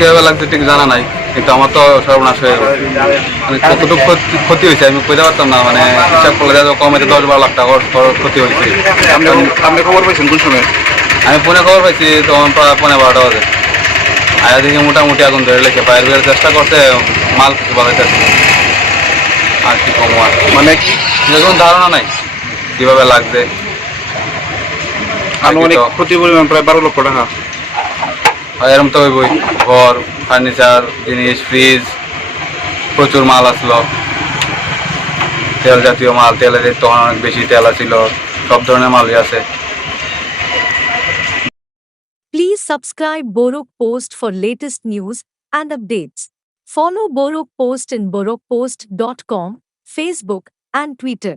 কিভাবে লাগছে ঠিক জানা নাই, কিন্তু আমার তো সর্বনাশ হয়ে গেল। মানে কতটুকু ক্ষতি হয়েছে আমি কইতে পারতাম না। মানে হিসাব করলে যাতে কমে 10-12 লাখ টাকার ক্ষতি হয়েছে। আপনি খবর পাইছেন কোন সময়? আমি ফোনে খবর পাইছি তখন প্রায় 12:15 বাজে। আর এদিকে মোটামুটি আগুন ধরে লেখে ফায়ার ব্রিগেড চেষ্টা করছে, মাল কিছু বানাইতেছে। আর কি কম আর মানে কোনো ধারণা নাই কিভাবে লাগছে। আনুমানিক ক্ষতি পরিমাণ প্রায় 12 লক্ষ টাকা। এরম তো ওই ঘর, ফার্নিচার, জিনিস, ফ্রিজ, প্রচুর মাল আসলো, তেল জাতীয় মাল, তেলের তখন অনেক বেশি তেল আছিল, সব ধরনের মালই আছে। Please subscribe Borok Post for latest news and updates. Follow Borok Post in borokpost.com, Facebook and Twitter.